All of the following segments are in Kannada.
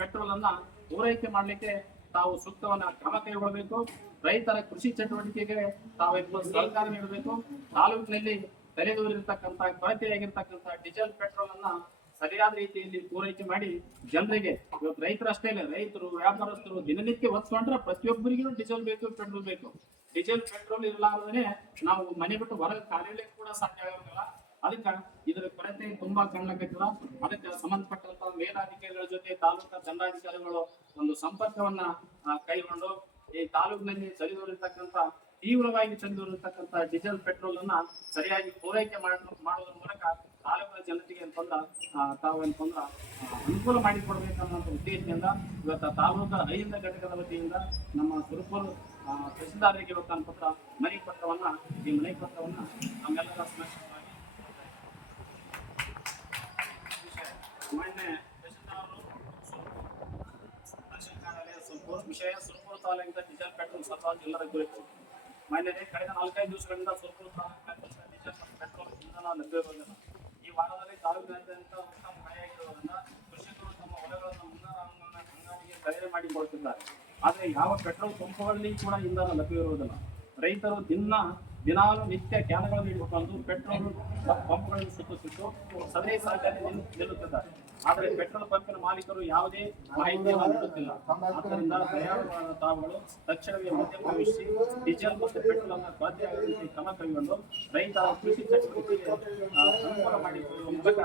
ಪೆಟ್ರೋಲ್ ಅನ್ನ ಪೂರೈಕೆ ಮಾಡಲಿಕ್ಕೆ ತಾವು ಸೂಕ್ತವನ್ನ ಕ್ರಮ ಕೈಗೊಳ್ಳಬೇಕು. ರೈತರ ಕೃಷಿ ಚಟುವಟಿಕೆಗೆ ತಾವು ಸಹಕಾರ ನೀಡಬೇಕು. ತಾಲೂಕಿನಲ್ಲಿ ತಲೆದೂರಿರ್ತಕ್ಕಂಥ ಕೊರತೆಯಾಗಿರ್ತಕ್ಕಂಥ ಡೀಸೆಲ್ ಪೆಟ್ರೋಲ್ ಅನ್ನ ಸರಿಯಾದ ರೀತಿಯಲ್ಲಿ ಪೂರೈಕೆ ಮಾಡಿ ಜನರಿಗೆ, ಇವತ್ತು ರೈತರಷ್ಟೇ ಇಲ್ಲ, ರೈತರು ವ್ಯಾಪಾರಸ್ಥರು ದಿನನಿತ್ಯ ಹೊತ್ಕೊಂಡ್ರೆ ಪ್ರತಿಯೊಬ್ಬರಿಗೂ ಡೀಸೆಲ್ ಬೇಕು, ಪೆಟ್ರೋಲ್ ಬೇಕು. ಡೀಸೆಲ್ ಪೆಟ್ರೋಲ್ ಇರಲಾರದೇ ನಾವು ಮನೆ ಬಿಟ್ಟು ಹೊರಗೆ ಕಾಲಿಡಲಿಕ್ಕೆ ಕೂಡ ಸಾಧ್ಯ ಆಗೋದಿಲ್ಲ. ಅದಕ್ಕೆ ಇದರ ಕೊರತೆ ತುಂಬಾ ಕಾಣಲಾಗತ್ತದ. ಅದಕ್ಕೆ ಸಂಬಂಧಪಟ್ಟಂತ ಮೇಲಾಧಿಕಾರಿಗಳ ಜೊತೆ ತಾಲೂಕಾ ದಂಡಾಧಿಕಾರಿಗಳು ಒಂದು ಸಂಪರ್ಕವನ್ನ ಕೈಗೊಂಡು ಈ ತಾಲೂಕಿನಲ್ಲಿ ಚಲಿದೋರಿರ್ತಕ್ಕಂಥ ತೀವ್ರವಾಗಿ ಚಲಿದೋರಿರ್ತಕ್ಕಂಥ ಡೀಸೆಲ್ ಪೆಟ್ರೋಲ್ ಅನ್ನ ಸರಿಯಾಗಿ ಪೂರೈಕೆ ಮಾಡುವುದರ ಮೂಲಕ ತಾಲೂಕಿನ ಜನತೆಗೆ ಅಂತಂದ್ರ ತಾವು ಅಂತಂದ್ರ ಅನುಕೂಲ ಮಾಡಿಕೊಡ್ಬೇಕನ್ನೋ ಉದ್ದೇಶದಿಂದ ಇವತ್ತು ತಾಲೂಕಾ ಐದ ಘಟಕದ ವತಿಯಿಂದ ನಮ್ಮ ಸುರಪುರ ತಹಸೀಲ್ದಾರರಿಗೆ ಇವತ್ತು ಪತ್ರ ಮನವಿ ಪತ್ರವನ್ನ ನಮ್ಮೆಲ್ಲರ ಸಮಸ್ಯೆಗಳಾಗಿ ಮಾನ್ಯ ತಹಸೀಲ್ದಾರರು ತಹಸೀಲ್ ಕಾರ್ಯಾಲಯ ಸುರಪುರ ವಿಷಯ ಸುರಪುರ ತಾಲೂಕಿನ ಡೀಸೆಲ್ ಪೆಟ್ರೋಲ್ ಸರಬರಾಜು ಎಲ್ಲರ ಕುರಿತು ಮಾನ್ಯರೇ, ಕಳೆದ 4-5 ದಿವಸಗಳಿಂದ ಸುರಪುರ ತಾಲೂಕಿನ ಡೀಸೆಲ್ ಪೆಟ್ರೋಲ್ ಇಂಧನ ಲಭ್ಯವಿರುವುದಿಲ್ಲ. ಈ ವಾರದಲ್ಲಿ ತಾಲೂಕಿನಾದ್ಯಂತ ಉತ್ತಮ ಮಳೆಯಾಗಿರುವುದರಿಂದ ಕೃಷಿಕರು ತಮ್ಮ ಹೊಲಗಳನ್ನು ಮುಂಗಾರಿಗೆ ತಯಾರಿ ಮಾಡಿಕೊಳ್ಳುತ್ತಿದ್ದಾರೆ. ಆದರೆ ಯಾವ ಪೆಟ್ರೋಲ್ ಪಂಪ್ಗಳಲ್ಲಿ ಕೂಡ ಇಂಧನ ಲಭ್ಯವಿರುವುದಿಲ್ಲ. ರೈತರು ದಿನಾಲು ನಿತ್ಯ ಕ್ಯಾನ್ಗಳನ್ನು ಹಿಡಿದುಕೊಂಡು ಪೆಟ್ರೋಲ್ ಪಂಪ್ಗಳನ್ನು ಸುತ್ತುತ್ತಿದ್ದು ಸದರಿ ಸಾಲದಲ್ಲಿ ನಿಲ್ಲುತ್ತಿದ್ದಾರೆ. ಆದರೆ ಪೆಟ್ರೋಲ್ ಪಂಪಿನ ಮಾಲೀಕರು ಯಾವುದೇ ಮಾಹಿತಿಯನ್ನು ನೀಡುತ್ತಿಲ್ಲ. ಆದ್ದರಿಂದ ದಯಾಳುಗಳಾದ ತಾವುಗಳು ತಕ್ಷಣವೇ ಮಧ್ಯಪ್ರವೇಶಿಸಿ ಡೀಸೆಲ್ ಮತ್ತು ಪೆಟ್ರೋಲ್ ಅನ್ನು ಕೊರತೆಯಾಗುವ ರೀತಿ ಕ್ರಮ ಕೈಗೊಂಡು ರೈತರ ಕೃಷಿ ಚಟುವಟಿಕೆಗೆ ಅನುಕೂಲ ಮಾಡಿಕೊಳ್ಳುವ ಮೂಲಕ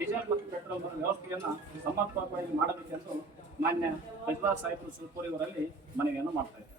ಡೀಸೆಲ್ ಮತ್ತು ಪೆಟ್ರೋಲ್ ವ್ಯವಸ್ಥೆಯನ್ನು ಸಮರ್ಪಕವಾಗಿ ಮಾಡಬೇಕೆಂದು ಮಾನ್ಯ ತಹಸೀಲ್ದಾರ್ ಸಾಹೇಬರು ಸುರಪುರ ಇವರಲ್ಲಿ ಮನವಿಯನ್ನು ಮಾಡ್ತಾ ಇದ್ದಾರೆ.